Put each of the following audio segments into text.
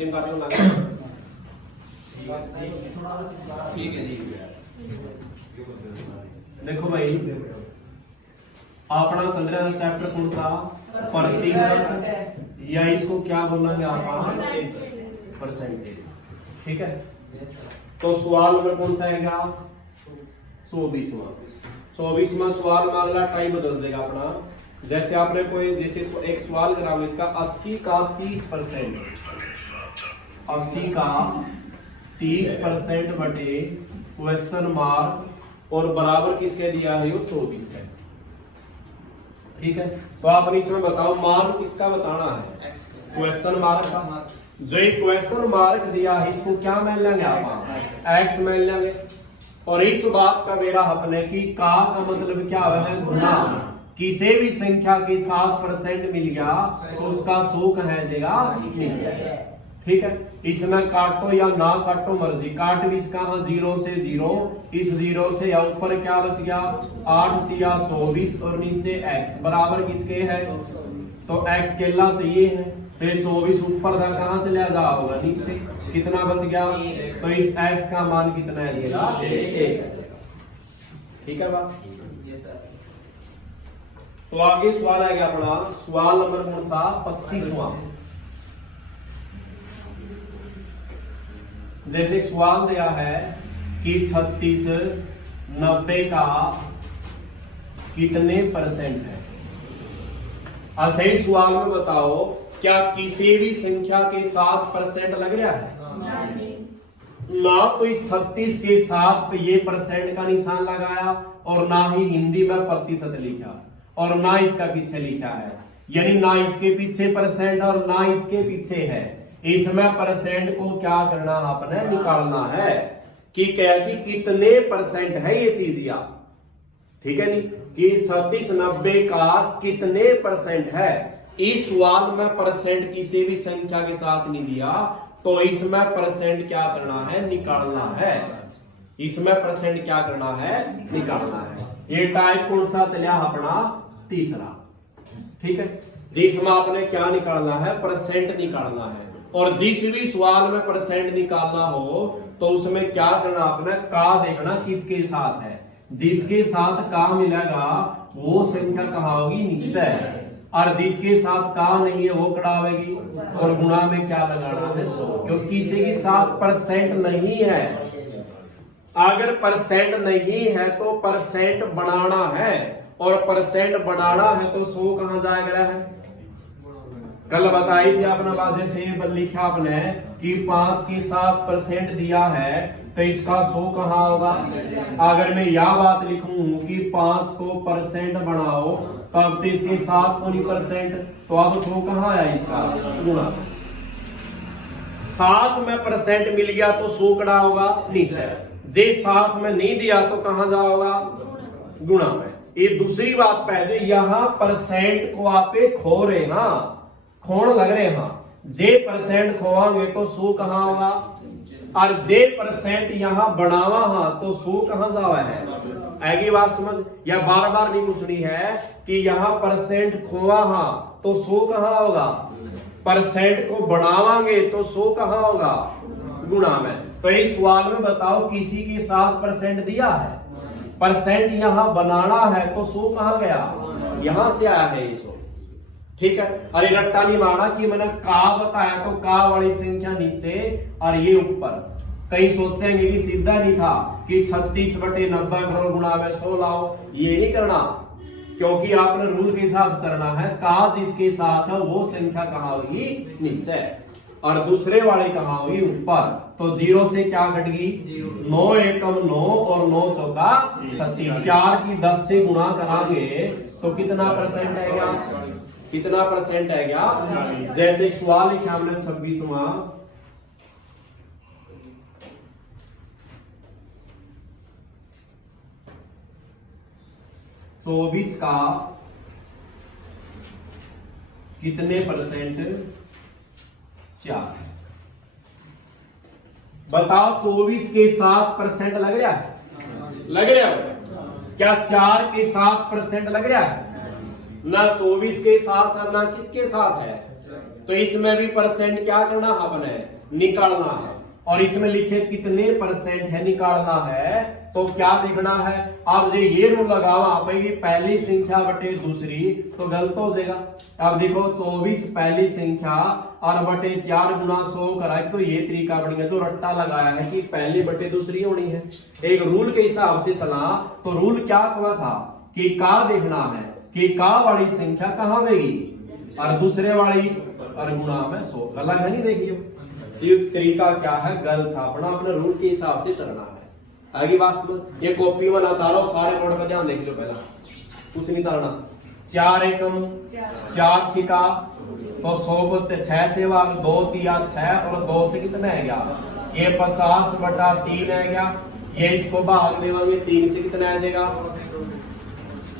ठीक है जी। देखो भाई अपना चल रहा है चैप्टर कौन सा, प्रतिशत या इसको क्या बोलेंगे आप, परसेंटेज। ठीक है, तो सवाल नंबर कौन सा आएगा, 24वां सवाल में अगला टाइप बदल देगा अपना। जैसे आपने कोई जैसे एक सवाल करा इसका 80 का 30%, 80 का 30% बटे क्वेश्चन मार्क और बराबर किसके दिया है, वो 24 है। ठीक है, तो आप इसमें बताओ मान किसका बताना है, क्वेश्चन मार्क का। जो क्वेश्चन मार्क दिया है इसको क्या मान लेंगे आप, एक्स मान लेंगे। और इस बात का मेरा हक है कि का मतलब क्या है, गुना। किसी भी संख्या के 7% मिल गया तो उसका 100 कहा जाएगा। ठीक है, इसमें काटो या ना काटो मर्जी, काट भी इसका 0 से 0, इस 0 से या ऊपर क्या बच गया 8 तिया 24 और नीचे x बराबर किसके है, तो x केला चाहिए है, तो 24 ऊपर का कहां चला जा होगा नीचे, कितना बच गया, तो इस x का मान कितना है, 1। ठीक है बात। तो आगे सवाल आएगा अपना, सवाल नंबर कौन सा, 25वां। जैसे सवाल दिया है कि 36 90 का कितने परसेंट है। अच्छा इस सवाल में बताओ क्या किसी भी संख्या के 7% लग रहा है ना, तो इस 36 के साथ ये परसेंट का निशान लगाया और ना ही हिंदी में प्रतिशत लिखा और ना इसका पीछे लिखा है, यानी ना इसके पीछे परसेंट और ना इसके पीछे है। इसमें परसेंट को क्या करना आपने, निकालना है कि क्या कि कितने परसेंट है ये चीज या। ठीक है नहीं, कि 36 90 का कितने परसेंट है। इस सवाल में परसेंट किसी भी संख्या के साथ नहीं दिया, तो इसमें परसेंट क्या करना है, निकालना है। इसमें परसेंट क्या करना है, निकालना है। ये टाइप कौन सा चला अपना, तीसरा। ठीक है, जिसमें आपने क्या निकालना है, परसेंट निकालना है। और जिस भी सवाल में परसेंट निकालना हो तो उसमें क्या करना आपने, का देखना किसके साथ है, जिसके साथ का मिलेगा वो संख्या कहाँ होगी, नीचे है, और जिसके साथ का नहीं है वो कड़ावेगी और गुणा में क्या लगाना है, 100। क्योंकि किसी के साथ परसेंट नहीं है। अगर परसेंट नहीं है तो परसेंट बनाना है, और परसेंट बनाना है तो 100 कहां जाएगा है। कल बताई थी आपने बात, जैसे लिखा आपने कि 5 के 7% दिया है तो इसका 100 कहां होगा। अगर मैं यह बात लिखूं कि 5 को परसेंट बनाओ तब तो इसके 7 को नहीं परसेंट, तो अब 100 कहां आया, इसका गुणा। 7 में परसेंट मिल गया तो 100 कड़ा होगा नीचे, जे 7 में नहीं दिया तो कहां जाओगा, गुणा में। ये दूसरी बात पहले, यहां परसेंट को आप खो रहे ना, खोण लग रहे हैं, जे परसेंट खोवांगे तो 100 कहां होगा, और जे परसेंट यहां बनावा हा तो 100 कहां जावा है। आगे बात समझ, या बार बार नहीं पूछनी है कि यहां परसेंट खोवा हा तो 100 कहां होगा, परसेंट को बनावांगे तो 100 कहां होगा, गुणा में। तो इस सवाल में बताओ किसी के साथ परसेंट दिया है, परसेंट यहां बनाना है तो 100 कहां गया, यहां से आया है ये 100। ठीक है, अरे रट्टा नहीं मारा कि मैंने का बताया तो का वाली संख्या नीचे और ये ऊपर। कई सोचेंगे कि सीधा नहीं था कि 36 बटे 90 करो गुणा में 100 लाओ, ये नहीं करना, क्योंकि आपने रूल के हिसाब से चलना है। का जिसके साथ है वो संख्या कहां होगी, नीचे, और दूसरे वाले कहां होगी, ऊपर। तो 0 से क्या कट गई, 9 एकम 9 और 9 चौका 36, 4 की 10 से गुणा करांगे तो कितना परसेंट आएगा, कितना परसेंट आएगा। जैसे एक सवाल लिखा हमने 26वां, चौबीस का कितने परसेंट, 4। बताओ 24 के 7% लग रहा है, लग रहा है क्या, 4 के 7% लग रहा है ना, 24 के साथ है ना किसके साथ है, तो इसमें भी परसेंट क्या करना अपने निकालना है, और इसमें लिखे कितने परसेंट है निकालना है, तो क्या देखना है। अब ये रूल लगावा पाएगी पहली संख्या बटे दूसरी तो गलत हो जाएगा। अब देखो 24 पहली संख्या और बटे 4 गुना 100 कराए तो ये तरीका बढ़िया जो रट्टा लगाया है कि पहली बटे दूसरी होनी है। एक रूल के हिसाब से चला तो रूल क्या हुआ था कि का देखना है कि का वाली संख्या कहां होगी और दूसरे वाली और गुणा में 100 अलग है नहीं। देखिए ये तरीका क्या है गलत था, अपना अपने रूल के हिसाब से चलना है। आगे बात समझ। ये कॉपी में ना तारो सारे बोर्ड का ध्यान देख लो पहला कुछ नहीं तारना। 4 एकम 4 छिका तो 100 को 6 से भाग 2 तिया 6 और 2 से कितना है गया ये 50 बटा 3 है गया। ये इसको भाग देवांगे 3 से कितना आ जाएगा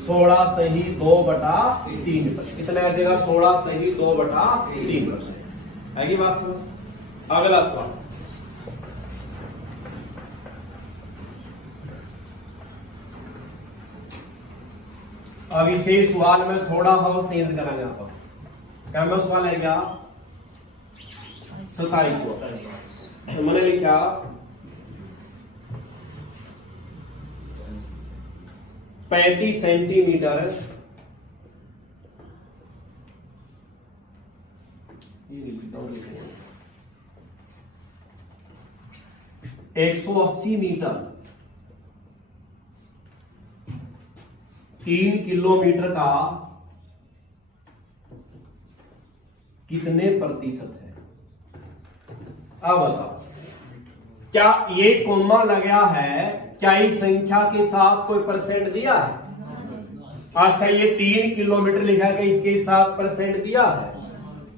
16 सही 2 बटा 3 कितना आ जाएगा 16 सही 2 बटा 3%। आगे बात समझ। अगला सवाल अब इसे सवाल में थोड़ा बहुत चेंज करेंगे आप। क्या मैं सवाल है क्या 27 मैंने लिखा 35 सेंटीमीटर ये 180 मीटर 3 किलोमीटर का कितने प्रतिशत है। अब बताओ क्या ये कोमा लगा है, क्या इस संख्या के साथ कोई परसेंट दिया है। अच्छा ये 3 किलोमीटर लिखा है कि इसके साथ परसेंट दिया है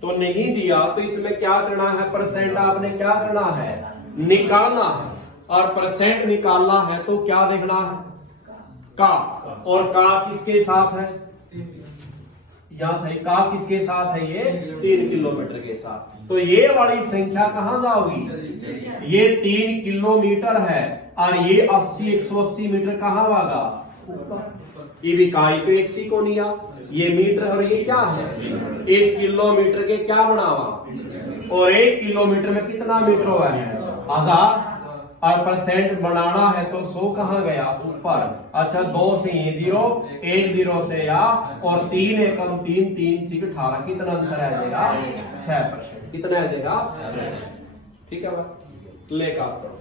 तो नहीं दिया, तो इसमें क्या करना है परसेंट आपने क्या करना है निकालना है, और परसेंट निकालना है तो क्या देखना है का, और का किसके साथ है याद है का किसके साथ है ये 3 किलोमीटर के साथ। तो ये वाली संख्या कहां जाओगी ये 3 किलोमीटर है और ये 180 मीटर कहां भागा ये भी का तो एक सी को निया ये मीटर और ये क्या है इस किलोमीटर के क्या बनावा, और 1 किलोमीटर में कितना मीटर हुआ है 1000 और परसेंट बनाना है तो 100 कहां गया ऊपर। अच्छा 2 से ये 0 1 0 से या और 3 एकम 3 3 6 18 कितना आंसर आ जाएगा 6%। कितना आ जाएगा ठीक है लेकर करो।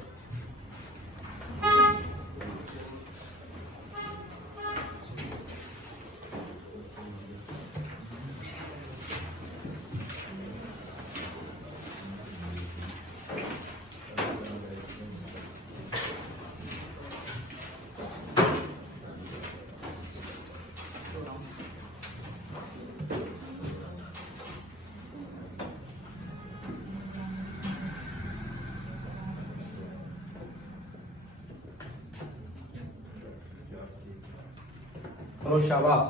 शाबाश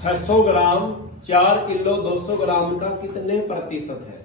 600 ग्राम 4 किलो 200 ग्राम का कितने प्रतिशत है।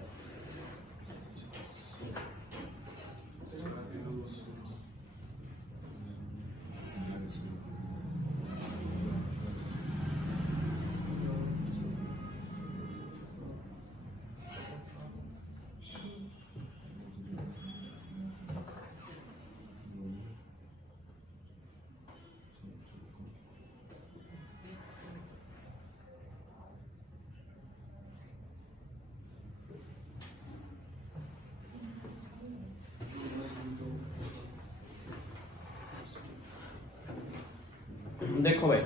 देखो भाई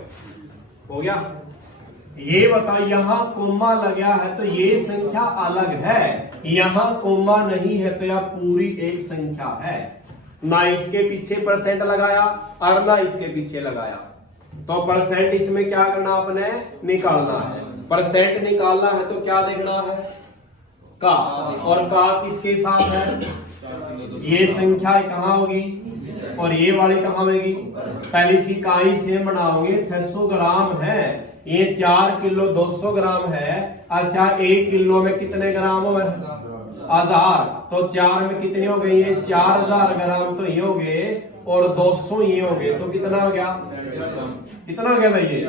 हो गया ये बता यहां कोमा लगा है तो ये संख्या अलग है, यहां कोमा नहीं है तो यह पूरी एक संख्या है। ना इसके पीछे परसेंट लगाया और ना इसके पीछे लगाया, तो परसेंट इसमें क्या करना आपने निकालना है। परसेंट निकालना है तो क्या देखना है का, और का किसके साथ है ये संख्या कहां होगी और ये वाली कहां होगी। पहले इसकी काई से बनाओगे 600 ग्राम है, ये 4 किलो 200 ग्राम है। अच्छा 1 किलो में कितने ग्राम हो 1000, तो 4 में कितने हो गए ये 4000 ग्राम तो ये हो गए और 200 ये हो गए, तो कितना हो गया कितना हो गया भाई ये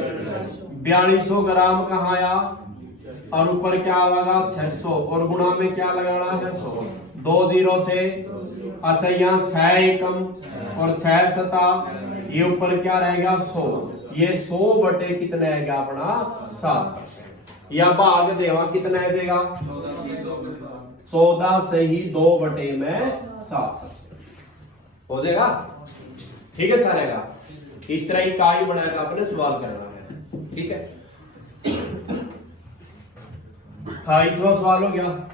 4200 ग्राम कहाँ आया और ऊपर क्या आएगा 600 और गुणा में क्या लगाना है 100 2 0 से अच्छा यहाँ 6 एकम और 6 सता ये ऊपर क्या रहेगा 100 ये 100 बटे कितना आएगा अपना 7 या भाग देवा कितना आ जाएगा 14 से ही 2 बटे में 7 हो जाएगा। ठीक है सारेगा इस तरह का ही बनाएगा अपने सवाल करना है। ठीक है 28वां सवाल हो गया।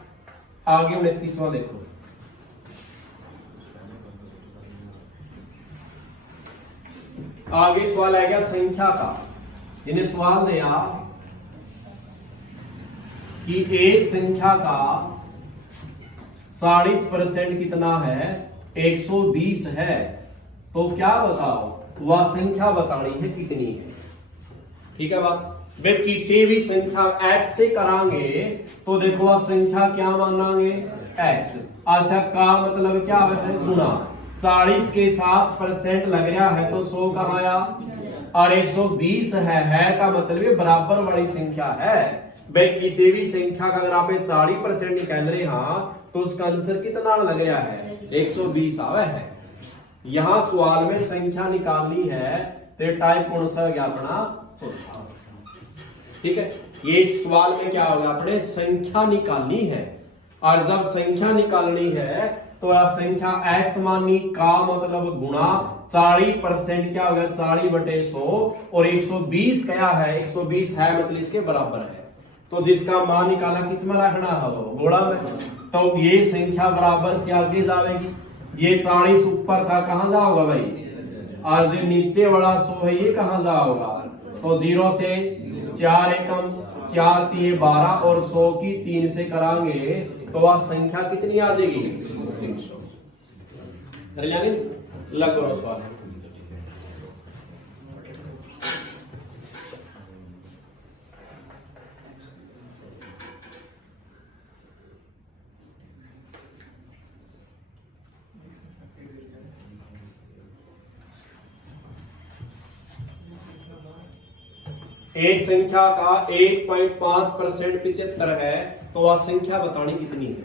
आगे 29वां देखो आगे सवाल आएगा संख्या का। जिन्हें सवाल दिया कि एक संख्या का 40% कितना है 120 है तो क्या बताओ वह संख्या बतानी है कितनी है। ठीक है बात वे किसी भी संख्या x से करांगे तो देखो वह संख्या क्या मानांगे x। अच्छा का मतलब क्या है गुना 40 के साथ परसेंट लग रहा है तो 100 कहाँ आया और 120 है का मतलब ये बराबर वाली संख्या है। भाई किसी भी संख्या का अगर आप 40% निकाल रहे हैं तो उसका आंसर कितना लग रहा है 120 आवे है। यहां सवाल में संख्या निकालनी है तो टाइप कौन सा हो गया अपना चौथा। ठीक है ये सवाल में क्या होगा अपने संख्या निकालनी है और जब संख्या निकालनी है तो संख्या x मानी का मतलब गुणा 40% क्या होगा 40 बटे 100 और 120 क्या है 120 है मतलब इसके बराबर है तो जिसका मान निकाला किस में रखना है गोला में तो ये संख्या बराबर से आगे जाएगी। ये 40 ऊपर था कहां जाओगा भाई और जो नीचे वाला 100 है ये कहां जाओगा तो 0 से 4 एकम 4 3 12 और 100 की 3 से करांगे तो वह संख्या कितनी आ जाएगी 300। लग करो सवाल एक संख्या का 1.5% 75 है तो वह संख्या बतानी कितनी है।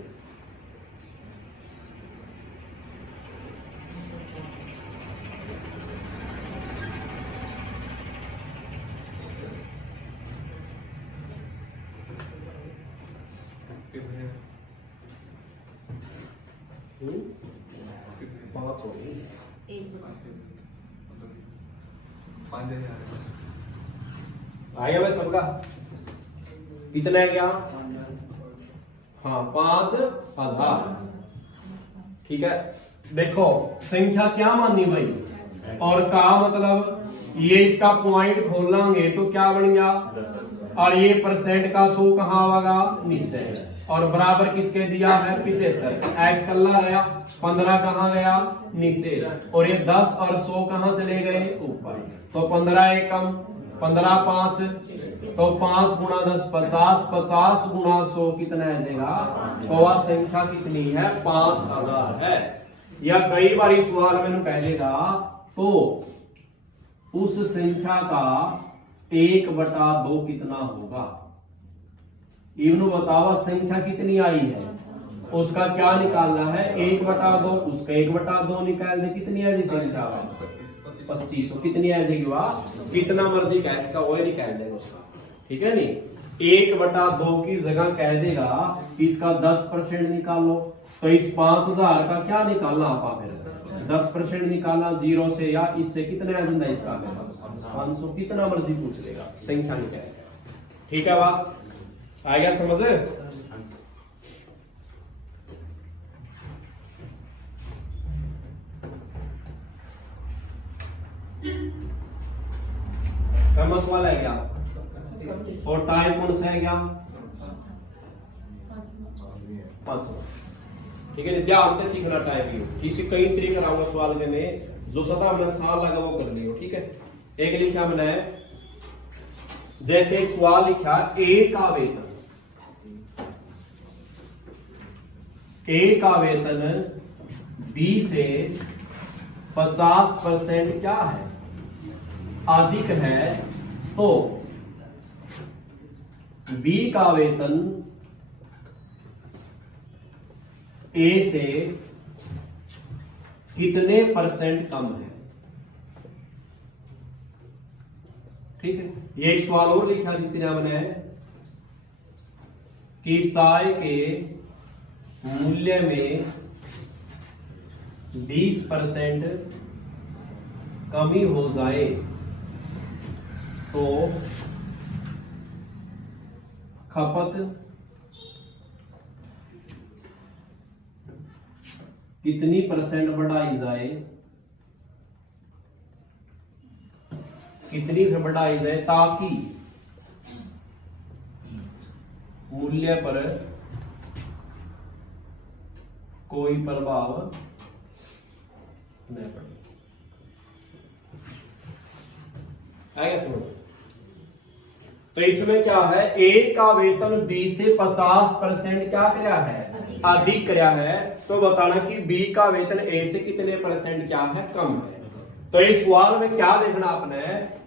पांच हो गई आएगा भाई सबका कितना है क्या हाँ 5000। ठीक है देखो संख्या क्या माननी भाई और का मतलब ये इसका पॉइंट खोल लेंगे तो क्या बन गया और ये परसेंट का 100 कहाँ आएगा नीचे और बराबर किसके दिया है 75 x कल्ला गया 15 कहाँ गया नीचे और ये 10 और 100 कहाँ चले गए ऊपर तो 15 एकम 15 5 तो 5 गुणा 10 50 50 गुणा 100 कितना आ जाएगा तो वह संख्या कितनी है 5000 है। या कई बार इस सवाल में कह देगा तो उस संख्या का 1/2 कितना होगा। इवनु बताओ संख्या कितनी आई है उसका क्या निकालना है 1/2 उसका 1/2 निकाल दे कितनी आई संख्या 25 कितनी आ जाएगी वह कितना मर्जी का इसका वही निकाल देगा उसका। ठीक है नहीं 1/2 की जगह कह देगा इसका 10% निकालो तो इस 5000 का क्या निकालना आप फिर 10% निकाला 0 से या इससे कितना आ जाता है इसका 500 कितना मर्जी पूछ लेगा संख्या निकाल। ठीक है बात आ गया समझ। फेमस वाला है क्या और टाइप कौन सा है क्या 500। ठीक है ध्यान से सीखना टाइप ही इसी कई तरीके का सवाल में जो सदा हमने साल लगा वो कर लियो। ठीक है एक लिखा मैंने जैसे एक सवाल लिखा एक का वेतन बी से 50% क्या है अधिक है तो बी का वेतन ए से कितने % कम है। ठीक है, ये एक सवाल और लिखा जिसने हमने कि चाय के मूल्य में 20% कमी हो जाए तो खपत कितनी % बढ़ाई जाए, कितनी बढ़ाई जाए ताकि मूल्य पर कोई प्रभाव नहीं पड़े। आएगा समझ? तो इसमें क्या है, ए का वेतन बी से 50% क्या कराया है, अधिक कराया है। तो बताना कि बी का वेतन ए से कितने % क्या है, कम है। तो इस सवाल में क्या देखना आपने,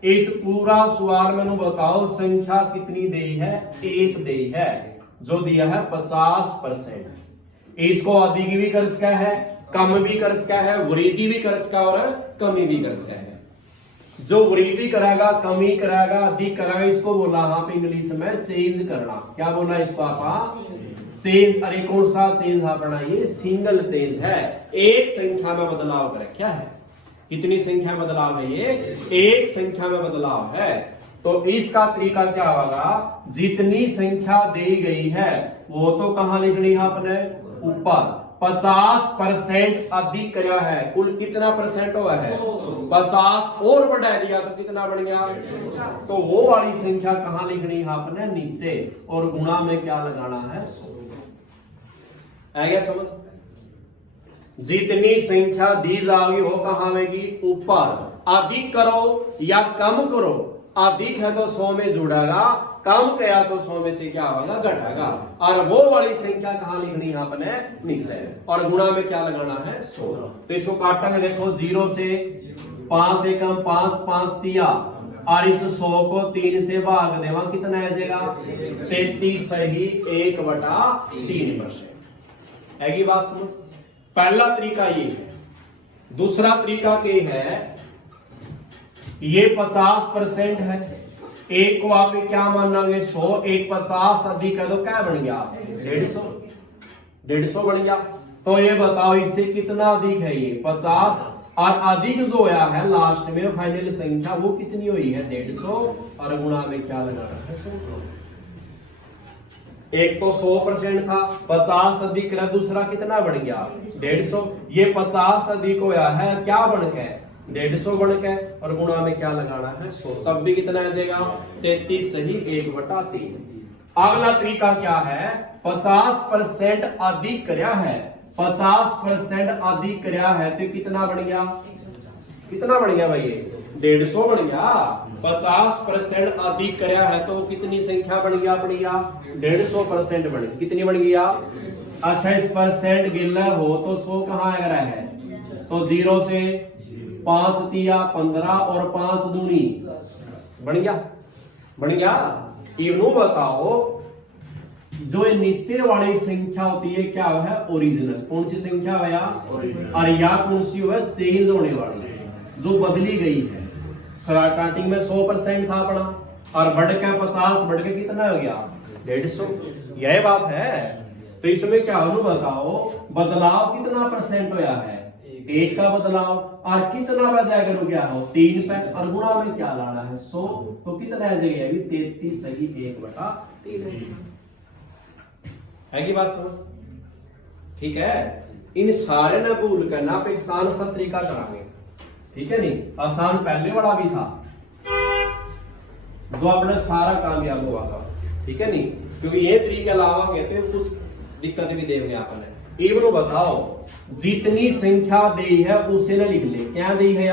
इस पूरा सवाल में बताओ संख्या कितनी दी है, एक दी है जो दिया है 50%। इसको अधिक भी कर सकता है, कम भी कर सकता है, वृद्धि भी कर सकता है और कमी भी कर सकता है। जो वृद्धि कराएगा, कमी कराएगा, अधिक कराएगा, इसको बोला आप इंग्लिश में चेंज करना। क्या बोला इसको आप, चेंज। अरे कौन सा चेंज अपना, ये सिंगल चेंज है, एक संख्या में बदलाव कर रखा है। कितनी संख्या में बदलाव है, ये एक संख्या में बदलाव है। तो इसका तरीका क्या होगा, जितनी संख्या दी गई है वो तो कहां लिखनी है आपने, ऊपर। 50% अधिक कराया है, कुल कितना % हुआ है, 50 और बढ़ा दिया तो कितना बढ़ गया, तो वो वाली संख्या कहां लिखनी है आपने, नीचे, और गुणा में क्या लगाना है, 100। आ गया समझ? जितनी संख्या दी जाएगी वो कहां आएगी, ऊपर। अधिक करो या कम करो, अधिक है तो 100 में जुड़ेगा, कम किया तो 100 में से क्या होगा, घटेगा। और वो वाली संख्या कहां लिखनी है आपने, नीचे, और गुणा में क्या लगाना है, 100। तो इसको काटेंगे, देखो 0 से 5 एकम 5, 5 दिया, और इस 100 को 3 से भाग देवा, कितना आ जाएगा, 33 सही 1/3%। है बात समझ? पहला तरीका ये है। दूसरा तरीका क्या है, ये 50% है, एक को आप क्या मानेंगे, 100, एक 50 अधिक है तो क्या बन गया, 150 बन गया। तो ये बताओ इससे कितना अधिक है, ये 50, और अधिक जो होया है लास्ट में फाइनल संख्या वो कितनी हुई है, 150, और गुणा में क्या लगाना है, 100। एक तो 100% था, 50 अधिक है, दूसरा कितना बढ़ गया, 150। ये 50 अधिक होया है, क्या बन के 150 बन के, और गुणा में क्या लगाना है, 100। तब भी कितना आ जाएगा, 33 सही 1/3। अगला तरीका क्या है, 50% अधिक कराया है, 50% अधिक कराया है तो कितना बन गया, कितना बन गया भाई, 150 बन गया। 50% अधिक कराया है तो कितनी संख्या बन गया अपनी, 150% बन गई, कितनी बन गया। अच्छा, इस % गिनना हो तो 100 कहाँ आ रहा है, तो 0 से 5 दिया 15, और 5 दूनी बन गया, बन गया। इवनो बताओ, जो नीचे वाली संख्या होती है क्या है, ओरिजिनल। कौन सी संख्या है, और या कौन सी है, चेंज होने वाली, जो बदली गई है। स्टार्टिंग में 100% था अपना, और बढ़ के 50, बढ़ के कितना हो गया, 150। यह बात है। तो इसमें क्या हो बताओ, बदलाव कितना % होया है, एक का बदलाव, और कितना बजाय करो क्या हो, 3 पे, और गुणा में क्या लाना है, 100। तो कितना आ जाएगा, 33 सही 1/3 है की बात समझ? ठीक है, इन सारे ने भूल करना पे आसान सा तरीका करांगे, ठीक है नहीं। आसान पहले वाला भी था जो अपने सारा कामयाब हुआ था, ठीक है नहीं, क्योंकि ये तरीके अलावा कहते हैं कुछ दिक्कत भी देंगे आपने। इवनो बताओ, जितनी संख्या दी है उसे न लिख ले, क्या दी है,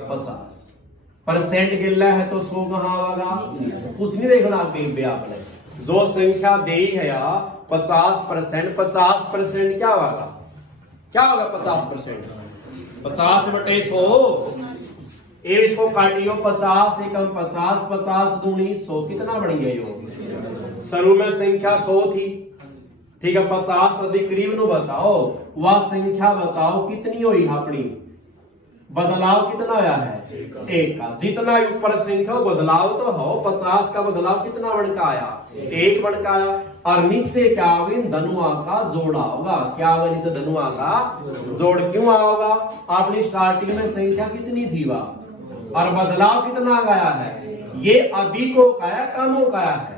50% गिल्ला है तो 100 कहां आएगा, कुछ नहीं देखना आपने, जो संख्या दी है 50%, 50% क्या होगा, क्या होगा 50%, 50/100, ये इसको काटियो 50 एकम 50, 50 दूनी 100, कितना बन गया यो? शुरू में संख्या 100 थी, ठीक है। 50 अधिक करीब नु बताओ, वह संख्या बताओ कितनी हुई अपनी, बदलाव कितना आया है? 1 का। जितना ऊपर संख्या बदलाव तो हो, 50 का बदलाव कितना बढ़ का आया? 1 बढ़ का आया। और नीचे क्या होगा? धनुआ का जोड़ा होगा। क्या होगा? नीचे धनुआ का जोड़ क्यों होगा? आपने स्टार्टिंग में संख्या कितनी थी वह, और बदलाव कितना गया है? ये अधिको का है, कमों का है।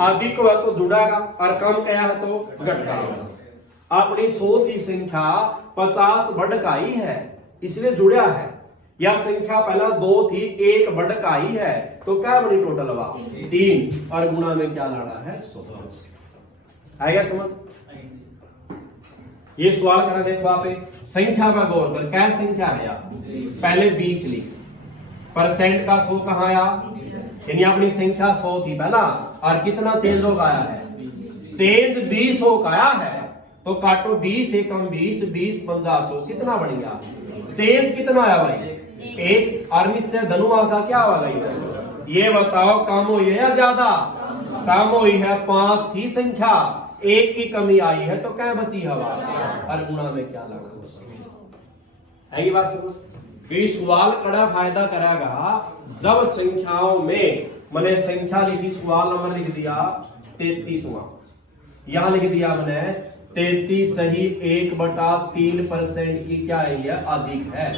अधिक है तो जुड़ेगा, और कम क्या है तो घटका होगा। अपनी 100 की संख्या 50 बढ़काई है, इसलिए जुड़ा है। यह संख्या पहला 2 थी, 1 बढ़काई है, तो क्या बनी टोटल हुआ? 3, और गुणा में क्या लाना है? 100। आएगा समझ? ये सवाल करा देखो आप, संख्या का गौर कर। क्या संख्या है यार? पहले 20 लिख, परसेंट का 100 कहां आया? यानी अपनी संख्या 100 थी पहला, और कितना चेंज हो गया है? चेंज 20 हो गया है, तो काटो 20 एकम 20, 20 50 100, कितना बन गया? चेंज कितना आया भाई? 1। और नीचे धनुआ का क्या होगा? ये बताओ कम हुई है या ज्यादा? कम हुई है। 5 थी संख्या, 1 की कमी आई है, तो क्या बची हवा? और गुणा में क्या लगा है? ये बात समझ? सवाल कड़ा फायदा करागा जब संख्याओं में मैंने संख्या लिखी, सवाल नंबर लिख दिया 33वां, यहां लिख दिया मैंने 33 सही 1/3% की क्या है? अधिक है।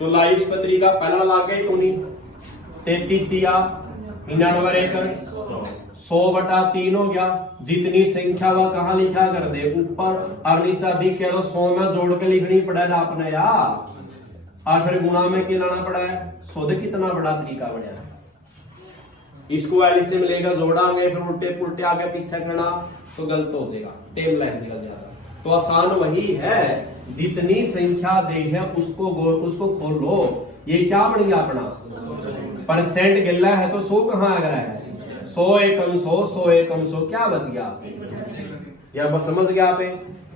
तो लाई इस पत्री का पहला लाग गई तुनी 33 दिया, 99 100/3 हो गया। जितनी संख्या वह कहां लिखा कर दे? ऊपर, और नीचे अधिक है तो 100 में जोड़ के लिखनी पड़ेगा आपने यार, और फिर गुणा में क्या लाना पड़ा है? 100 कितना बड़ा तरीका बढ़िया है। इसको एल से मिलेगा, जोड़ांगे, फिर उल्टे पुलटे आगे पीछे करना तो गलत हो जाएगा, टेम लाइन निकल जाएगा। तो आसान वही है, जितनी संख्या दे है उसको खोलो। ये क्या बन गया अपना? परसेंट गिल्ला है तो 100 कहां आ गया है? 100 एकम 100, 100 एकम 100, क्या बच गया? या बस समझ गया आप?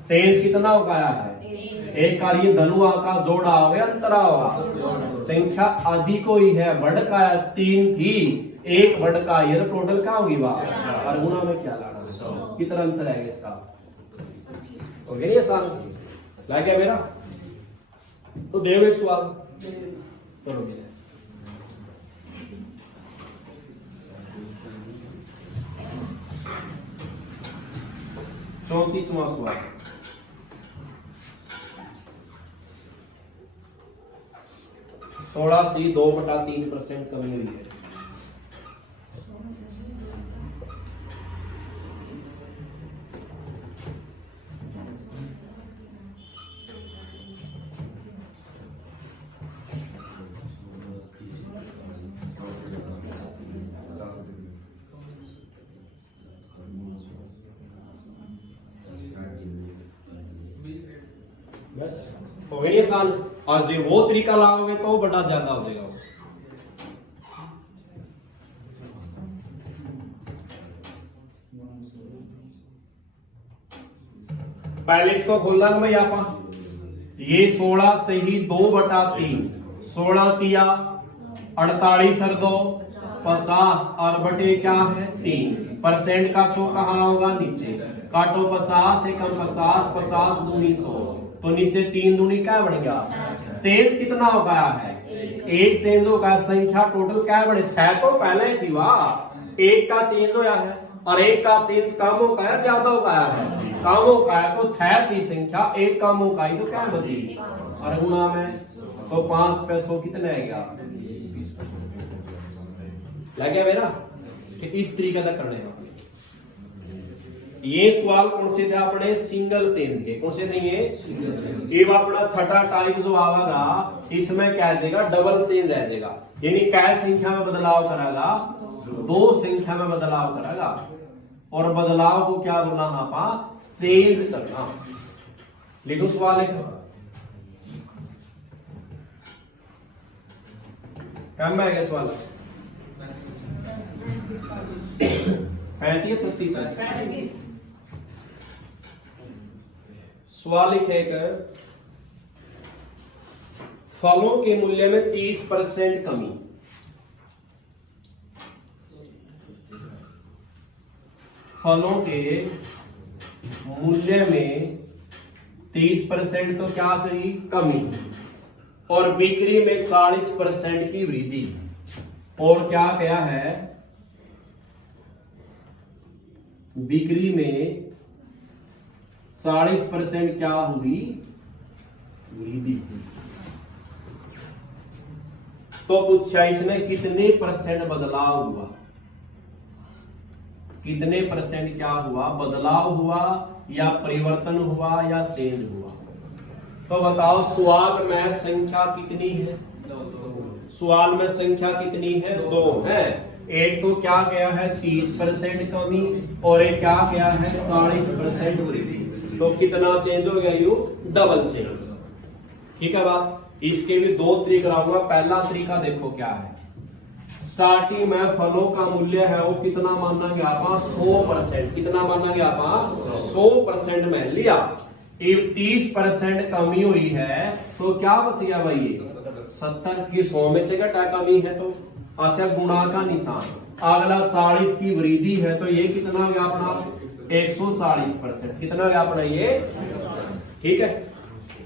चेंज कितना हो गया है? 1 का। ये धनुआ का जोड़ा हो या अंतरा होगा? संख्या अधिक ही है, बढ़ का 3 थी, 1 बढ़ का, ये तो टोटल क्या होगी वह? और गुणा में क्या लाना? कितना आंसर आएगा इसका? हो गया नहीं आसान? लग गया मेरा? तो देव एक सवाल करो। 34वां सवाल। सोलह सी 2/3% कमी हुई है। बस हो गई आसान। और जो वो तरीका लाओगे तो बड़ा ज्यादा हो जाएगा। पहले इसको खोलना भाई आप, ये 16 से ही 2/3, 16 तिया 48 और 2 50, और बटे क्या है 3। परसेंट का 100 कहाँ होगा? नीचे। काटो 50 एकम 50, 50 दूनी 100, तो नीचे 3 दूनी क्या बन गया? चेंज कितना हो गया है? 1 चेंज हो गया। संख्या टोटल क्या बने? 6 तो पहले ही थी वाह, 1 का चेंज होया है, और 1 का चेंज कम हो गया ज्यादा हो गया है? कम हो गया। तो 6 की संख्या 1 कम हो गई तो क्या बची? और गुणा में तो 5 पे 100 कितने आएगा? लग गया मेरा? कि इस तरीके से करने हैं। ये सवाल कौन से थे अपने? सिंगल चेंज के। कौन से थे ये? ये अपना छठा टाइप जो आवेगा इसमें क्या आ जाएगा? डबल चेंज आ जाएगा। यानी क्या संख्या में बदलाव करेगा? 2 संख्या में बदलाव करेगा। और बदलाव को क्या बोलना? आप चेंज करना। लिखो सवाल लिखो। कम में आएगा सवाल? 35 36 सवाल लिखे कर फलों के मूल्य में 30% कमी। फलों के मूल्य में 30% तो क्या करी कमी, और बिक्री में 40% की वृद्धि। और क्या क्या है, बिक्री में 40% क्या हुई वृद्धि। तो पूछा इसने कितने परसेंट बदलाव हुआ, कितने परसेंट क्या हुआ बदलाव हुआ, या परिवर्तन हुआ, या चेंज हुआ। तो बताओ सवाल में संख्या कितनी है, सवाल में संख्या कितनी है, 2 है। एक तो क्या गया है 30% कमी, और एक क्या गया है 40% वृद्धि। तो कितना चेंज हो गया, यू डबल चेंज। ठीक है बात। इसके भी 2 तरीके कराऊंगा। पहला तरीका देखो क्या है, स्टार्टिंग में फलों का मूल्य है वो कितना माना गया आपा 100%। कितना माना गया आपा 100% में लिया। 30% कमी हुई है तो क्या बच गया भाई, ये 70 की 100 में से घटा कमी है तो अच्छा गुणा का निशान। अगला 40 की वृद्धि है तो ये कितना गया अपना 140%। कितना गया अपना ये, ठीक है।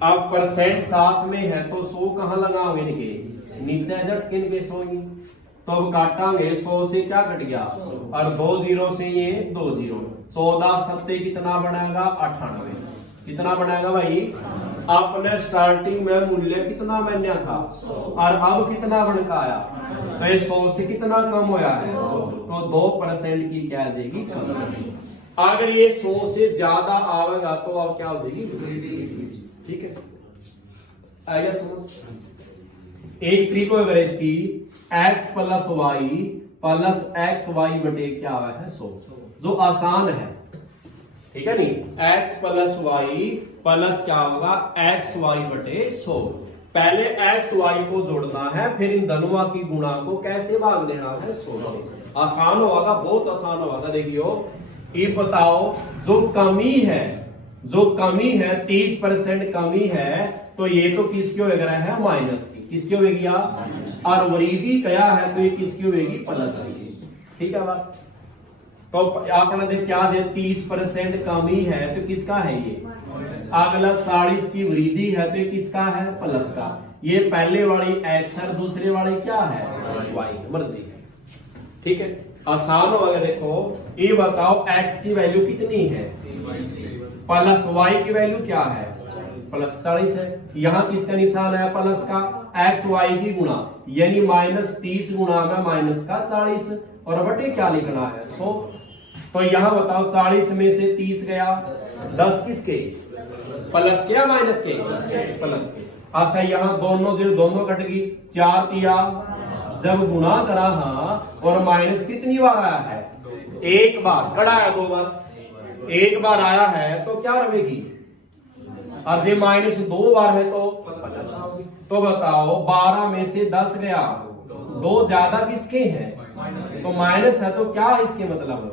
अब परसेंट साथ में है तो 100 कहां लगाओगे, इनके नीचे झटके इनके 100 ही। तो अब काटांगे 100 से क्या कट गया, और 2 जीरो से ये 2 जीरो, 14 सत्ते कितना बनेगा 98। कितना बनेगा भाई, आपने स्टार्टिंग में मूल्य कितना मान्या था और अब कितना बनकर आया, तो ये 100 से कितना कम होया है, तो 2% की क्या आ जाएगी कमी। अगर ये 100 से ज्यादा आवेगा तो अब क्या हो जाएगी, ठीक है। आइए समझ। एक ट्रिक अगर इसकी x plus Y plus X Y बटे क्या है 100, जो आसान है, ठीक है नहीं। x प्लस वाई प्लस क्या होगा एक्स वाई बटे 100। पहले एक्स वाई को जोड़ना है, फिर इन दोनों की गुणा को कैसे भाग देना है 100 से। आसान होगा, बहुत आसान होगा। देखियो ये बताओ, जो कमी है, जो कमी है 30% कमी है तो ये तो किसकी हो है माइनस की, किसकी होगी, और वृद्धि क्या है तो ये किसकी होगी प्लस की। ठीक है बात। तो आपने देख क्या दे 30% कमी है तो किसका है ये, अगला 40 की वृद्धि है तो ये किसका है प्लस का। ये पहले वाली एक्स है, दूसरे वाली क्या है वाई, मर्जी है। ठीक है, आसान होगा। देखो ये बताओ एक्स की वैल्यू कितनी है प्लस वाई की वैल्यू क्या है प्लस 40 है। यहाँ किसका निशान है प्लस का, एक्स वाई की गुणा, यानी -30 गुणा में माइनस का 40, और बटे क्या लिखना है 100। तो यहाँ बताओ 40 में से 30 गया, 10 किसके प्लस के या माइनस के, प्लस के। अच्छा यहाँ दोनों जो दोनों कट गई, 4 दिया, जब गुणा करा हाँ, और माइनस कितनी बार आया है, एक बार, कड़ा है 2 बार, एक बार आया है तो क्या रहेगी, और ये -2 बार है तो बताओ 12 में से 10 गया, 2 ज्यादा किसके हैं तो माइनस है, तो क्या इसके मतलब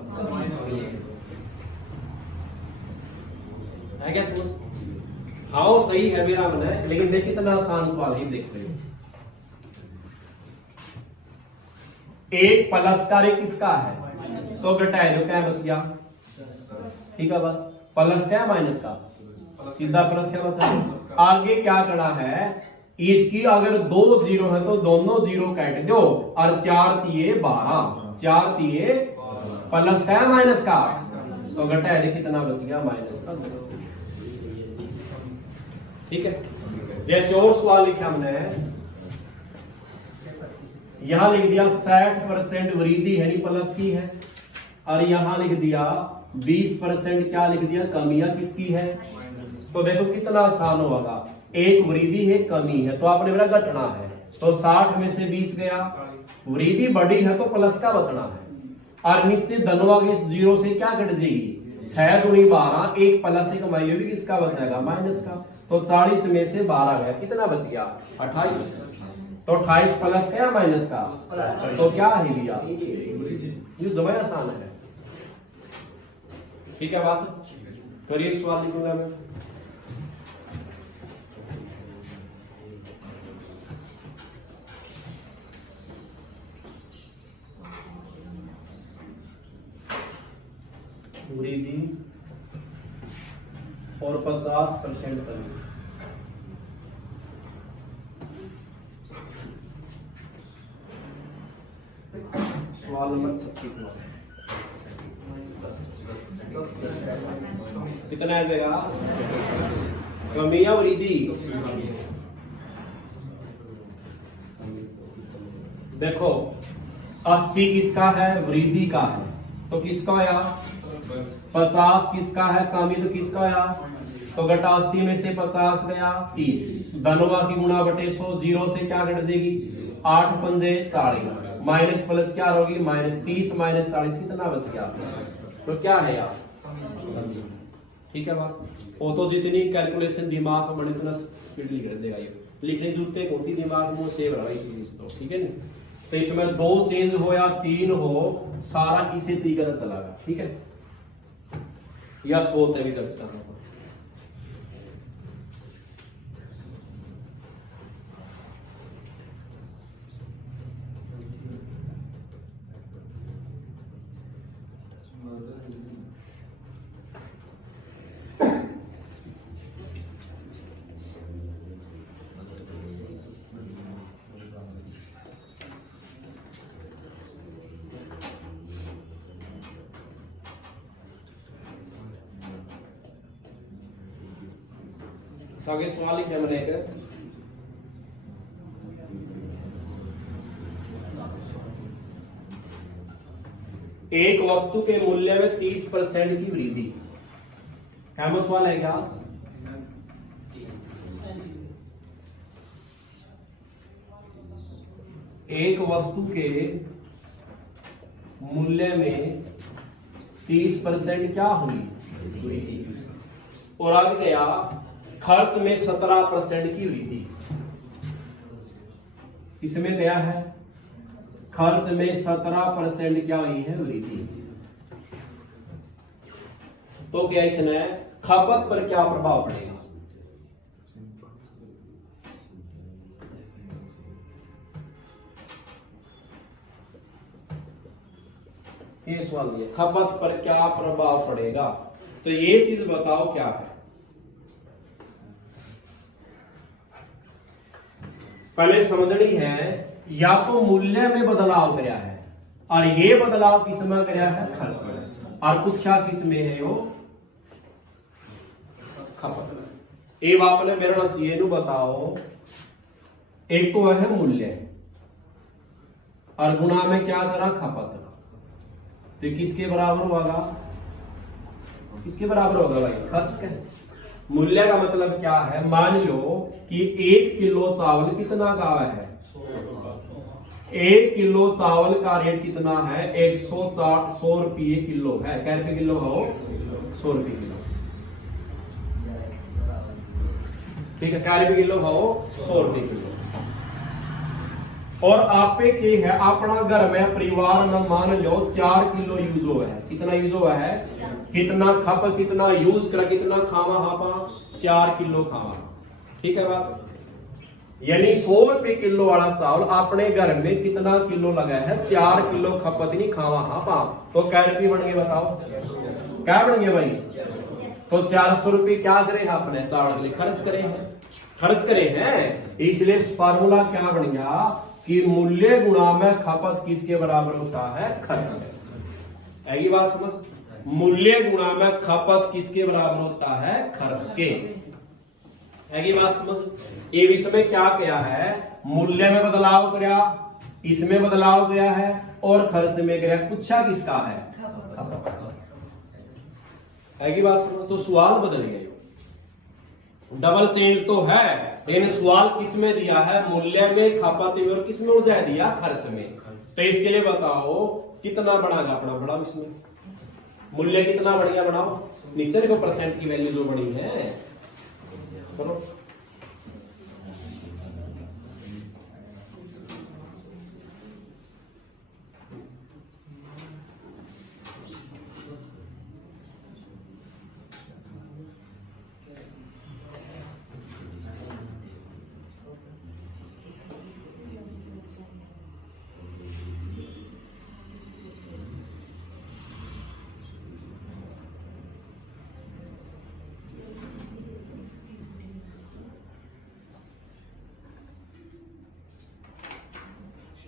है क्या समझ। हाँ सही है मेरा मन है, लेकिन देख कितना आसान सवाल है, देखते हैं। एक प्लस का एक किसका है तो घटाए दो, क्या बच गया, ठीक है बात। प्लस क्या माइनस का, सीधा प्लस क्या बचा। आगे क्या करना है, इसकी अगर 2 जीरो है तो दोनों जीरो काट दो, और 4 तिये 12, 4 तिये प्लस का माइनस का, तो घटाए दे कितना बच गया माइनस का। ठीक है। जैसे और सवाल लिखा हमने, यहां लिख दिया 60% वृद्धि है प्लस की है, और यहां लिख दिया 20% क्या लिख दिया कमियां किसकी है। तो देखो कितना आसान होगा, एक वृद्धि है कमी है तो आपने मेरा घटना है, तो 60 में से 20 गया, वृद्धि बढ़ी है तो प्लस का बचना है, और नीचे धनवा के 0 से क्या घट जाएगी, 6 दूनी 12, एक प्लस एक कमाई भी किसका बचेगा माइनस का। तो 40 में से 12 गया, कितना बच गया 28, तो 28 प्लस का या माइनस का, तो क्या है लिया, ये जमा आसान है। ठीक है बात। करिए एक सवाल लिखूंगा मैं। वृद्धि और 50% कमी। सवाल नंबर 36 कितना आ जाएगा? कमी या वृद्धि? देखो 80 किसका है? वृद्धि का है, तो किसका आया? 50 किसका है? कमी, तो किसका आया? तो घटा 80 में से 50 गया 30, धनवा की गुणा बटे 100, जीरो से क्या घट जाएगी? 8 पंजे 40, माइनस प्लस क्या होगी? माइनस 30 माइनस 40 कितना बच गया? तो क्या है यार? ठीक है बात। वो तो जितनी कैलकुलेशन दिमाग में बने उतना स्पीडली कर देगा ये, लिखने जूते होती दिमाग में सेव रहा इसी चीज तो, ठीक है ना। तो इसमें 2 चेंज हो या 3 हो, सारा इसी तरीके से चलागा, ठीक है। या 100 भी दर्ज करना पड़ेगा। आगे सवाल लिखे मैंने एक वस्तु के मूल्य में 30% की वृद्धि। क्या सवाल है क्या? एक वस्तु के मूल्य में 30% क्या हुई? वृद्धि। और आगे गया खर्च में 17% की वृद्धि। इसमें गया है खर्च में 17% क्या हुई है? वृद्धि। तो क्या इसने खपत पर क्या प्रभाव पड़ेगा? ये सवाल है, खपत पर क्या प्रभाव पड़ेगा? तो ये चीज बताओ क्या है। पहले समझनी है, या तो मूल्य में बदलाव गया है और ये बदलाव किस में गया है? खर्च में। और पूछा किस में है? वो खपत में। ये आपने मेरा चाहिए नु बताओ, एक तो है मूल्य और गुणा में क्या करा? खपत। तो किसके बराबर होगा? किसके बराबर होगा भाई? खर्च के। मूल्य का मतलब क्या है? मान लो कि 1 किलो चावल कितना का है? 1 किलो चावल का रेट कितना है? 100 रुपये किलो है। क्या रुपये किलो हो? 100 रुपये किलो, ठीक है। क्या रुपये किलो हो? 100 रुपये किलो। और आपे के है अपना घर में परिवार में मान लो 4 किलो यूज हुआ है। कितना यूज हुआ है? कितना खप, कितना यूज कर, कितना खावा? हापा 4 किलो खावा, ठीक है बात। यानी 100 रुपये किलो वाला चावल अपने घर में कितना किलो लगा है? 4 किलो खपत नहीं खावा हापा। तो क्या रुपये बन गए बताओ? क्या बन गए भाई? तो 400 रुपये क्या करे आपने? चावल के लिए खर्च करे हैं, खर्च करे हैं। इसलिए फार्मूला क्या बन गया कि मूल्य गुणा में खपत किसके बराबर होता है? खर्च के। है ये बात समझ? मूल्य गुणा में खपत किसके बराबर होता है? खर्च के। है ये बात समझ? ये विषय में क्या किया है? मूल्य में बदलाव किया, इसमें बदलाव किया है और खर्च में गया। पूछा किसका है? है ये बात समझ? तो सवाल बदल गया, डबल चेंज तो है, लेकिन सवाल किस में दिया है? मूल्य में, खपत में, और किस में उलझा दिया? खर्च में। तो इसके लिए बताओ कितना बढ़ागा अपना? बड़ा इसमें मूल्य कितना बढ़ गया? बढ़ाओ। नीचे देखो परसेंट की वैल्यू जो बढ़ी है, करो।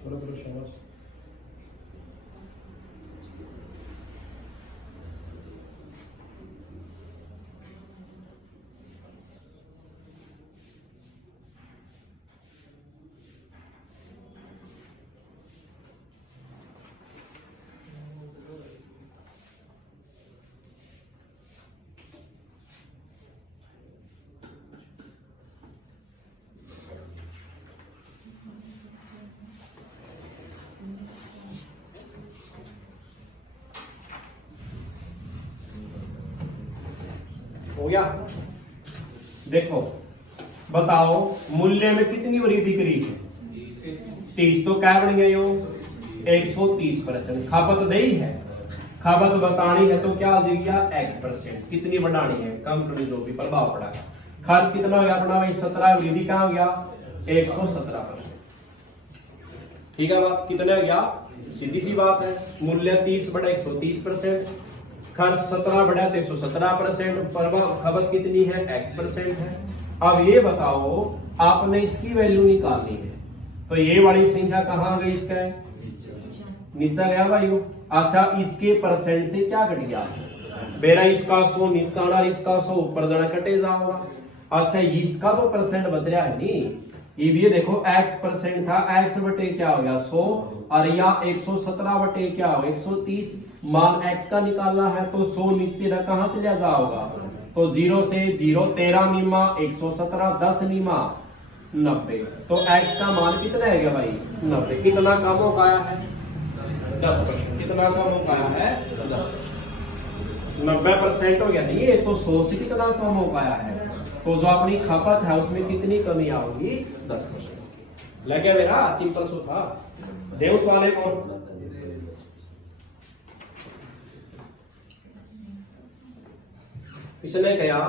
करो करो शाबाश। हो गया। देखो बताओ मूल्य में कितनी वृद्धि करी है? 30। तो क्या बन गया यो 130%। खपत दे है, खपत बतानी है तो क्या हो जाएगी x%। कितनी बढ़ानी है कंपनी जो भी प्रभाव पड़ा है। खर्च कितना हो गया अपना भाई 17, वृद्धि क्या हो गया 117%। ठीक है बात, कितना हो गया? सीधी सी बात है, मूल्य 30 बड़ा 130%, खर्च 17 बढ़ा तो 117%, खपत कितनी है x% है। अब ये बताओ आपने इसकी वैल्यू निकालनी है, तो ये वाली संख्या कहां गई? इसका नीचा गया भाई। अच्छा इसके परसेंट से क्या घट गया? मेरा इसका 100 नीचा आना, इसका 100 ऊपर जाना, कटे जाऊंगा। अच्छा इसका तो परसेंट बच रहा है नहीं, ये भी देखो x% था, x बटे क्या हो गया 100, और यहाँ 117 बटे क्या हो 130। मान x का निकालना है तो 100 नीचे ना कहां चला जाओगा? तो 0 से 0 13 नीमा 117, 10 नीमा 90। तो x का मान कितना है भाई 90। कितना कम हो पाया है? 10%। कितना कम हो पाया है? 10%। 90% हो गया नहीं, ये तो 100 से कितना कम हो पाया है? तो जो अपनी खपत है उसमें कितनी कमी आएगी? 10%। लग गया मेरा? सिंपल सो था। दे उस वाले को। किसने कहा?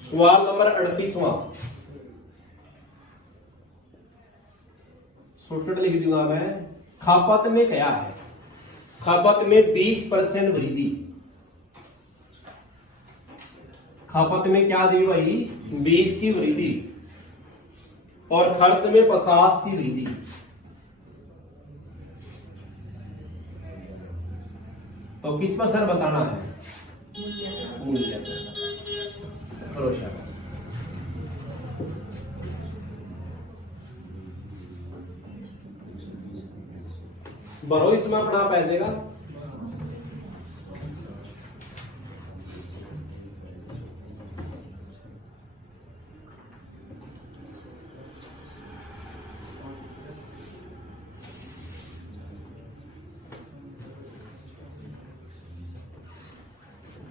सवाल नंबर 38वां शॉर्टकट लिख दूंगा मैं। खपत में क्या है? खपत में 20% वृद्धि। खपत में क्या दी भाई? 20 की वृद्धि, और खर्च में 50 की वृद्धि। तो किस पर सर बताना है? मूल्य। बरो इसमें अपना आप आएगा।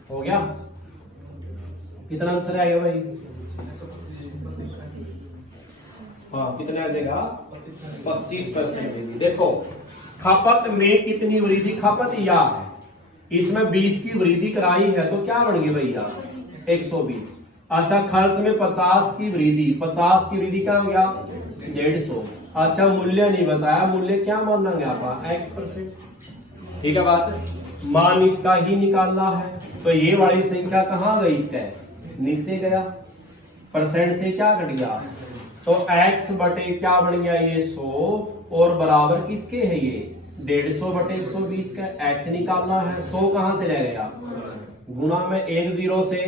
हो गया? कितना आंसर आएगा भाई? हाँ कितना आ जाएगा? 25%। देखो खपत में कितनी वृद्धि? खपत या है, इसमें 20 की वृद्धि कराई है तो क्या बन गई भैया 120। अच्छा खर्च में 50 की वृद्धि, 50 की वृद्धि क्या हो गया 150। अच्छा मूल्य नहीं बताया, मूल्य क्या मानेंगे आप? x%। ठीक है बात, मान इसका ही निकालना है, तो ये वाली संख्या कहां गई? इसका नीचे गया, परसेंट से क्या घट गया? तो x बटे क्या बन गया ये 100, और बराबर किसके है ये 150 बटे 120 का। x निकालना है, 100 कहां से रह गया? गुणा में 1 0 से।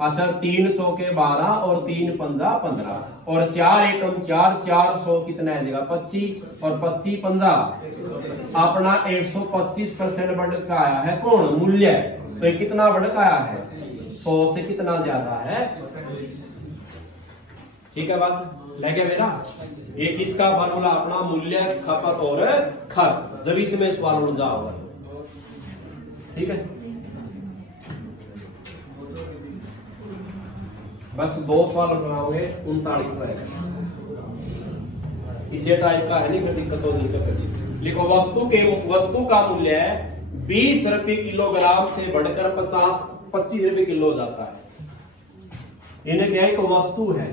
अच्छा 3 चौके 12 और 3 पंजा 15, और 4 एकम 4, 400 कितना आ जाएगा 25, और 25 पंजा अपना 125% बढ़ का आया है। कौन? मूल्य। तो ये कितना बढ़ का आया है? 100 से कितना ज्यादा है? ठीक है बात, लगे मेरा? एक इसका फार्मूला अपना मूल्य, खपत और खर्च, जब इसमें सवाल उलझा होगा। ठीक है, बस 2 सवाल बनाओगे 39 रहेगा। इसी टाइप का है, नहीं दिक्कत हो दिक्कत। लिखो वस्तु का मूल्य 20 रुपए किलोग्राम से बढ़कर 25 रुपए किलो हो जाता है। इन्हें क्या? एक वस्तु है,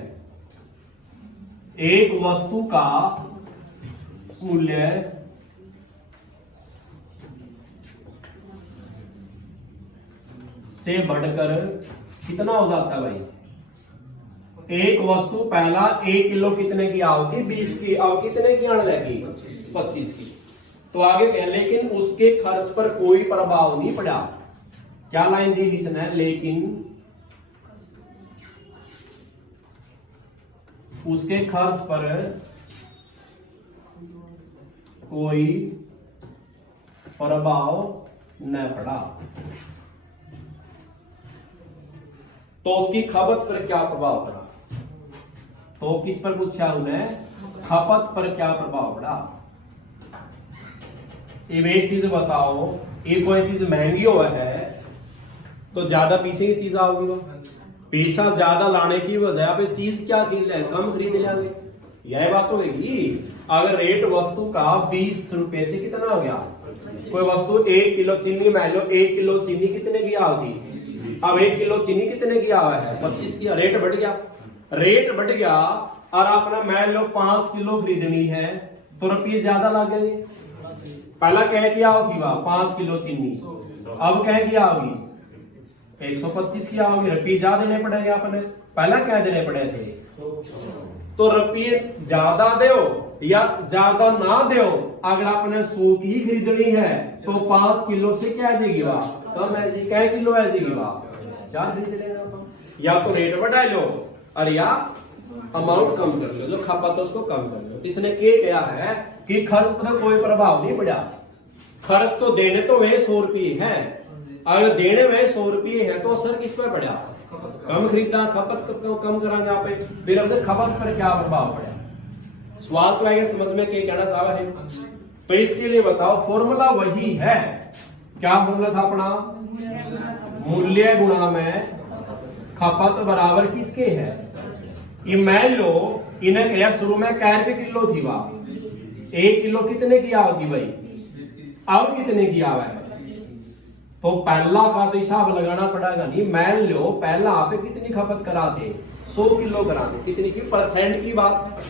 एक वस्तु का मूल्य से बढ़कर कितना हो जाता है भाई एक वस्तु पहला 1 किलो कितने की आवती 20 की, अब कितने की आने लगी 25 की। तो आगे कह लेकिन उसके खर्च पर कोई प्रभाव नहीं पड़ा। क्या लाइन दी इसने, लेकिन उसके खर्च पर कोई प्रभाव न पड़ा। तो उसकी खपत पर क्या प्रभाव पड़ा, तो किस पर पूछा उन्हें, खपत पर क्या प्रभाव पड़ा। अब एक चीज बताओ, ये कोई चीज महंगी हो है तो ज्यादा पीसे की चीज आओगी, वो पैसा ज्यादा लाने की वजह पे चीज क्या खरीद ले, कम खरीद लेंगे, यह बात होगी। अगर रेट वस्तु का 20 रुपए से कितना हो गया, कोई वस्तु 1 किलो चीनी मान लो, 1 किलो चीनी कितने की आओगी, अब 1 किलो चीनी कितने की आवा है 25 की, रेट बढ़ गया, रेट बढ़ गया और आपने मान लो 5 किलो खरीदनी है तो रुपये ज्यादा लगेंगे। पहला कह किया होगी 5 किलो चीनी, अब कह किया होगी 125 की आओगी, रुपये ज्यादा देने पड़ेंगे आपने, पहला क्या देने पड़े थे। तो रुपये ज्यादा दो या ज्यादा ना दो, अगर आपने 100 की खरीदनी है तो 5 किलो से क्या जाएगी कम ऐसी, क्या किलो ऐसी 4 खरीद लेना, या तो रेट बढ़ा लो और या अमाउंट कम कर लो, जो खपत उसको कम कर लो। इसने क्या किया है कि खर्च पर कोई प्रभाव नहीं पड़ा। खर्च तो देने तो वे 100 रुपये है, अगर देने वे 100 रुपये है तो असर किस पर पड़ा, कम खरीदना, खपत कम करांगे आप, फिर अब खपत पर क्या प्रभाव पड़ा। सवाल तो आएगा समझ में, क्या कहना चाह रहे हैं। तो इसके लिए बताओ फॉर्मूला वही है, क्या फॉर्मूला था अपना, मूल्य गुणा में खपत बराबर किसके है। ये मान लो इन्हें क्या शुरू में क्या रुपए किलो थी, 1 किलो कितने की आवती भाई, अब कितने की आवा है, तो पहला का तो हिसाब लगाना पड़ेगा नहीं। मान लो पहला आप कितनी खपत कराते 100 किलो कराते, कितनी की, परसेंट की बात,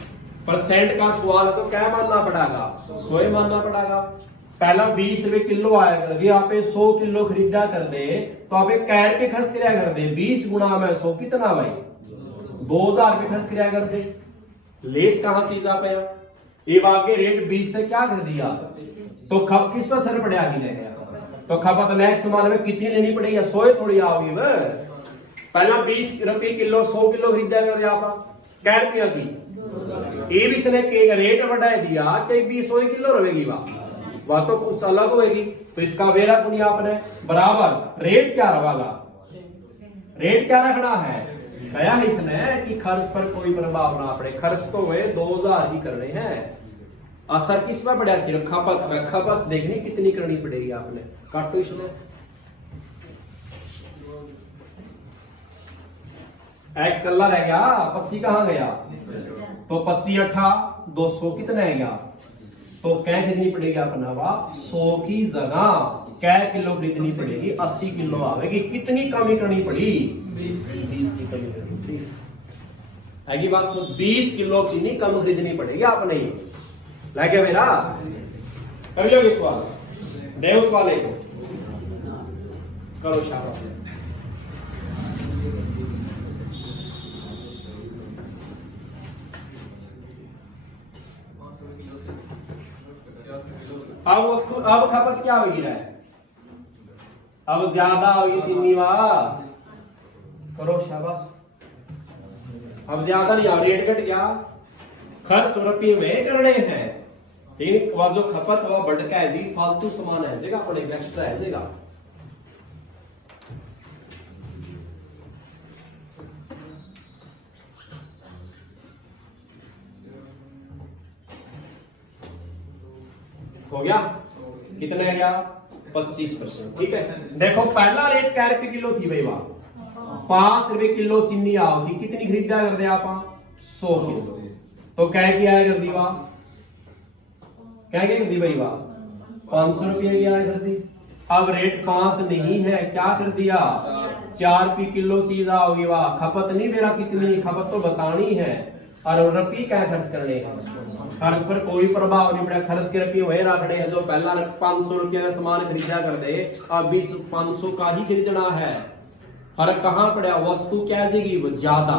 परसेंट का सवाल तो क्या मानना पड़ेगा, 100 ही मानना पड़ेगा। पहला 20 रुपए किलो आया कर दे, आप 100 किलो खरीदा कर दे तो आप क्या रुपए खर्च कराया कर दे, 20 गुणा में 100 कितना भाई 2000 रुपए खर्च कराया कर दे। लेस कहां चीज आप है, ये आगे रेट 20 से क्या कर दिया, तो खप किस पर सर पड़ा ही नहीं, तो खपत नेक्स्ट सामान में कितनी लेनी पड़ेगी, 100 थोड़ी आओगी वह। पहला 20 रुपए किलो 100 किलो खरीदा कर दे आप, क्या रुपया की, ये भी इसने रेट बढ़ा दिया कि 100 किलो रहेगी, वह तो कुछ अलग होगी। तो इसका वेरा पुनी आपने बराबर रेट क्या रहेगा, रेट क्या रखना है, कहा है इसने कि खर्च पर कोई प्रभाव ना पड़े। खर्च तो वे 2000 ही करने हैं, असर किस पर पड़ा, सिर्फ खपत में। खपत देखनी कितनी करनी पड़ेगी आपने, काटो इसमें एक्स कल्ला रह गया, 25 कहां गया, तो 25 अठा 200 कितना है गया, तो क्या खरीदनी पड़ेगी अपना 100 की जगह क्या किलो खरीदनी पड़ेगी, 80 किलो आवेगी। कितनी कमी करनी पड़ी, 20 की कमी करनी पड़ी आएगी बात। 20 किलो चीनी कम खरीदनी पड़ेगी आपने, लगे मेरा कर लो सवाल, दे उस वाले को करो शाबाश। अब वस्तु अब खपत क्या हुई है, अब ज्यादा हुई चीनी करो शाबाश। अब ज्यादा नहीं, रेट घट गया, खर्च रुपये में करने हैं, लेकिन वह जो खपत हुआ बढ़का है जी, फालतू सामान है जगह अपने एक्स्ट्रा है जगह। हो गया, कितना है गया 25%, ठीक है। देखो पहला रेट क्या रुपए किलो थी भाई, 5 रुपए किलो चीनी आओगी, कितनी खरीदा कर दे आप 100 किलो, तो क्या किया कर दी क्या कर दी भाई 500 रुपये की आया कर दी। अब रेट 5 नहीं है, क्या कर दिया 4 रुपये किलो चीज आओगी, खपत नहीं मेरा कितनी खपत तो बतानी है, और रुपये क्या खर्च करने हैं, खर्च पर कोई प्रभाव नहीं पड़ा। खर्च के रुपये वही रखने हैं जो पहला 500 रुपये का सामान खरीदा कर दे, अब 500 का ही खरीदना है। फर्क कहां पड़ा, वस्तु क्या जाएगी वो ज्यादा,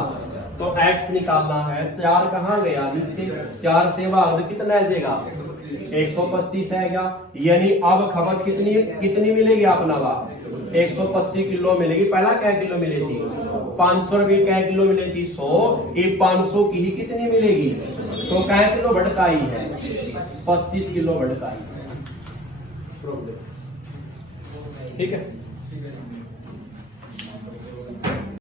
तो x निकालना है। 4 कहाँ गया नीचे, 4 से भाग कितना आ जाएगा 125 है क्या, यानी अब खपत कितनी कितनी मिलेगी अपना वा 125 किलो मिलेगी। पहला क्या किलो मिली थी 500 रुपये क्या किलो मिली थी 100, ये 500 की ही कितनी मिलेगी, तो क्या किलो भटकाई है 25 किलो भटकाई है। ठीक है।